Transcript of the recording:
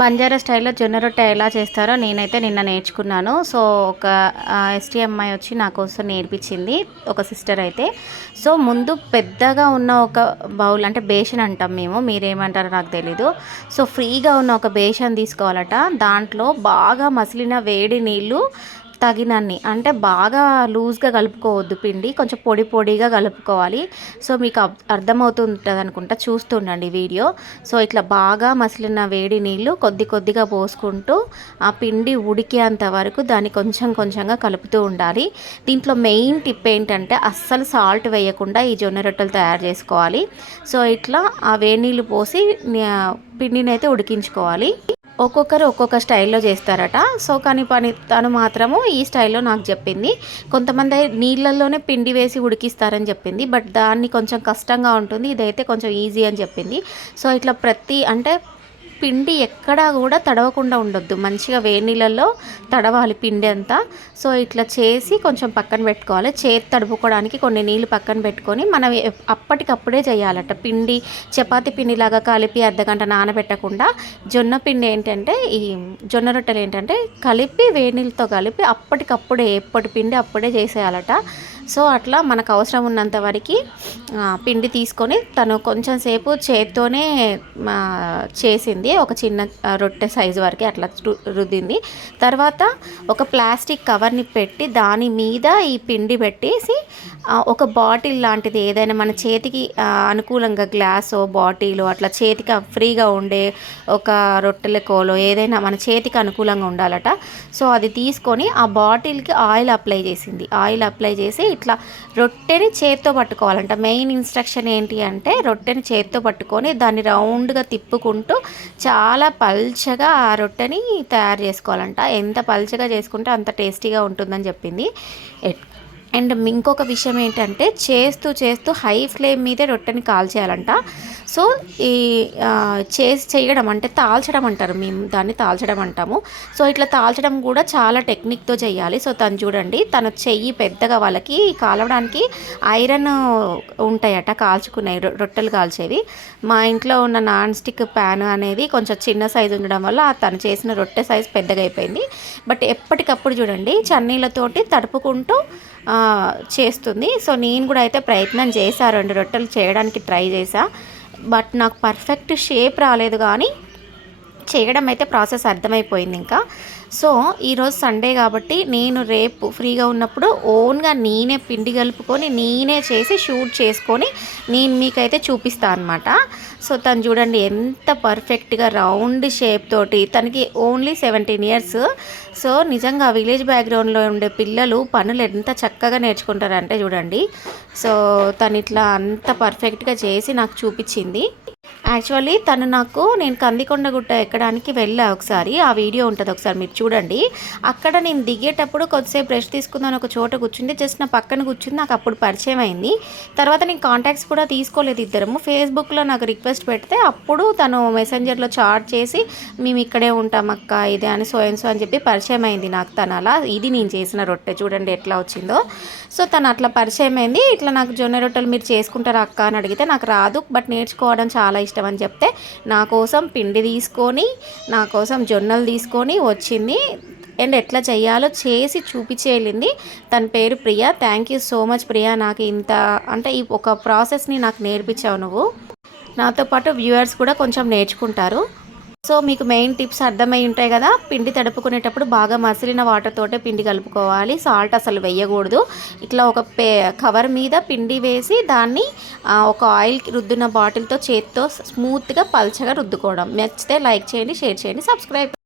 బంజారా స్టైల్లో జొన్న రొట్టె ఎలా చేస్తారో నేనైతే నిన్న నేర్చుకున్నాను. సో ఒక ఎస్టీ అమ్మాయి వచ్చి నా కోసం నేర్పించింది, ఒక సిస్టర్ అయితే. సో ముందు పెద్దగా ఉన్న ఒక బౌల్, అంటే బేషన్ అంటాం మేము, మీరేమంటారో నాకు తెలీదు. సో ఫ్రీగా ఉన్న ఒక బేషన్ తీసుకోవాలట. దాంట్లో బాగా మసిలిన వేడి నీళ్ళు తగినన్ని, అంటే బాగా లూజ్గా కలుపుకోవద్దు, పిండి కొంచెం పొడి పొడిగా కలుపుకోవాలి. సో మీకు అర్థమవుతుంటుంది అనుకుంటా, చూస్తుండండి వీడియో. సో ఇట్లా బాగా మసిలిన వేడి నీళ్ళు కొద్ది కొద్దిగా పోసుకుంటూ ఆ పిండి ఉడికేంత వరకు దాన్ని కొంచెం కొంచెంగా కలుపుతూ ఉండాలి. దీంట్లో మెయిన్ టిప్ ఏంటంటే అస్సలు సాల్ట్ వేయకుండా ఈ జొన్న రొట్టెలు తయారు చేసుకోవాలి. సో ఇట్లా ఆ వేడి నీళ్ళు పోసి పిండిని అయితే ఉడికించుకోవాలి. ఒక్కొక్కరు ఒక్కొక్క స్టైల్లో చేస్తారట. సో కానీ తను మాత్రము ఈ స్టైల్లో నాకు చెప్పింది. కొంతమంది నీళ్ళల్లోనే పిండి వేసి ఉడికిస్తారని చెప్పింది, బట్ దాన్ని కొంచెం కష్టంగా ఉంటుంది, ఇదైతే కొంచెం ఈజీ అని చెప్పింది. సో ఇట్లా అంటే పిండి ఎక్కడా కూడా తడవకుండా ఉండొద్దు, మంచిగా వేడి నీళ్ళల్లో తడవాలి పిండి అంతా. సో ఇట్లా చేసి కొంచెం పక్కన పెట్టుకోవాలి. చేతి తడుపుకోవడానికి కొన్ని నీళ్ళు పక్కన పెట్టుకొని మనం అప్పటికప్పుడే చేయాలట. పిండి చపాతీ పిండిలాగా కలిపి అర్ధగంట నానబెట్టకుండా, జొన్న పిండి ఏంటంటే, ఈ జొన్న రొట్టెలు ఏంటంటే కలిపి వేడి నీళ్ళతో కలిపి అప్పటికప్పుడే, ఎప్పటి పిండి అప్పుడే చేసేయాలట. సో అట్లా మనకు అవసరం ఉన్నంత వరకు పిండి తీసుకొని తను కొంచెం సేపు చేత్తోనే చేసింది, ఒక చిన్న రొట్టె సైజు వరకు అట్లా రుద్దింది. తర్వాత ఒక ప్లాస్టిక్ కవర్ని పెట్టి దాని మీద ఈ పిండి పెట్టేసి ఒక బాటిల్ లాంటిది ఏదైనా మన చేతికి అనుకూలంగా, గ్లాసో బాటిల్ అట్లా చేతికి ఫ్రీగా ఉండే ఒక రొట్టెల కోలో ఏదైనా మన చేతికి అనుకూలంగా ఉండాలట. సో అది తీసుకొని ఆ బాటిల్కి ఆయిల్ అప్లై చేసింది. ఆయిల్ అప్లై చేసి ఇట్లా రొట్టెని చేత్తో పట్టుకోవాలంట. మెయిన్ ఇన్స్ట్రక్షన్ ఏంటి అంటే, రొట్టెని చేత్తో పట్టుకొని దాన్ని రౌండ్గా తిప్పుకుంటూ చాలా పల్చగా ఆ రొట్టెని తయారు చేసుకోవాలంట. ఎంత పల్చగా చేసుకుంటే అంత టేస్టీగా ఉంటుందని చెప్పింది. అండ్ ఇంకొక విషయం ఏంటంటే, చేస్తూ చేస్తూ హై ఫ్లేమ్ మీదే రొట్టెని కాల్చేయాలంట. సో ఈ చేయడం అంటే తాల్చడం అంటారు, మేము దాన్ని తాల్చడం అంటాము. సో ఇట్లా తాల్చడం కూడా చాలా టెక్నిక్తో చేయాలి. సో తను చూడండి, తన చెయ్యి పెద్దగా, వాళ్ళకి కాలవడానికి ఐరన్ ఉంటాయట, కాల్చుకునే రొట్టెలు కాల్చేవి. మా ఇంట్లో ఉన్న నాన్ స్టిక్ ప్యాన్ అనేది కొంచెం చిన్న సైజు ఉండడం వల్ల తను చేసిన రొట్టె సైజు పెద్దగా అయిపోయింది. బట్ ఎప్పటికప్పుడు చూడండి చన్నీళ్ళతోటి తడుపుకుంటూ చేస్తుంది. సో నేను కూడా అయితే ప్రయత్నం చేశా, 2 రొట్టెలు చేయడానికి ట్రై చేశా. బట్ నాకు పర్ఫెక్ట్ షేప్ రాలేదు, కానీ చేయడం అయితే ప్రాసెస్ అర్థమైపోయింది ఇంకా. సో ఈరోజు సండే కాబట్టి నేను రేపు ఫ్రీగా ఉన్నప్పుడు ఓన్గా నేనే పిండి కలుపుకొని నేనే చేసి షూట్ చేసుకొని నేను మీకైతే చూపిస్తాను అనమాట. సో తను చూడండి ఎంత పర్ఫెక్ట్గా రౌండ్ షేప్ తోటి, తనకి ఓన్లీ 17 ఇయర్స్. సో నిజంగా విలేజ్ బ్యాక్గ్రౌండ్లో ఉండే పిల్లలు పనులు ఎంత చక్కగా నేర్చుకుంటారంటే చూడండి. సో తను ఇట్లా అంత పర్ఫెక్ట్గా చేసి నాకు చూపించింది. యాక్చువల్లీ నేను కందికొండ గుట్ట ఎక్కడానికి వెళ్ళా ఒకసారి, ఆ వీడియో ఉంటుంది ఒకసారి మీరు చూడండి. అక్కడ నేను దిగేటప్పుడు కొద్దిసేపు బ్రష్ తీసుకుందాను ఒక చోట కూర్చుంది, జస్ట్ నా పక్కన కూర్చుంది, నాకు అప్పుడు పరిచయం అయింది. తర్వాత నేను కాంటాక్ట్స్ కూడా తీసుకోలేదు ఇద్దరము. ఫేస్బుక్లో నాకు రిక్వెస్ట్ పెడితే అప్పుడు తను మెసెంజర్లో చాట్ చేసి మేము ఇక్కడే ఉంటాం అక్క ఇదే అని సో అని చెప్పి పరిచయం అయింది నాకు. తను అలా, ఇది నేను చేసిన రొట్టె చూడండి ఎట్లా వచ్చిందో. సో తను అట్లా పరిచయం అయింది. ఇట్లా నాకు జొన్న రొట్టెలు మీరు చేసుకుంటారా అక్క అని అడిగితే నాకు రాదు, బట్ నేర్చుకోవడం చాలా ఇష్టం అని చెప్తే నా కోసం పిండి తీసుకొని, నా కోసం జొన్నలు తీసుకొని వచ్చింది. అండ్ ఎట్లా చేయాలో చేసి చూపించేళ్ళింది. తన పేరు Priya. Thank you so much Priya, నాకు ఇంత అంటే ఈ ఒక ప్రాసెస్ని నాకు నేర్పించావు నువ్వు. నాతో పాటు వ్యూవర్స్ కూడా కొంచెం నేర్చుకుంటారు. సో మీకు మెయిన్ టిప్స్ అర్థమై ఉంటాయి కదా. పిండి తడుపుకునేటప్పుడు బాగా మసిలిన వాటర్ తోటే పిండి కలుపుకోవాలి, సాల్ట్ అసలు వేయకూడదు. ఇట్లా ఒక కవర్ మీద పిండి వేసి దాన్ని ఒక ఆయిల్ రుద్దిన బాటిల్తో చేత్తో స్మూత్గా పల్చగా రుద్దుకోవడం. నచ్చితే లైక్ చేయండి, షేర్ చేయండి, సబ్స్క్రైబ్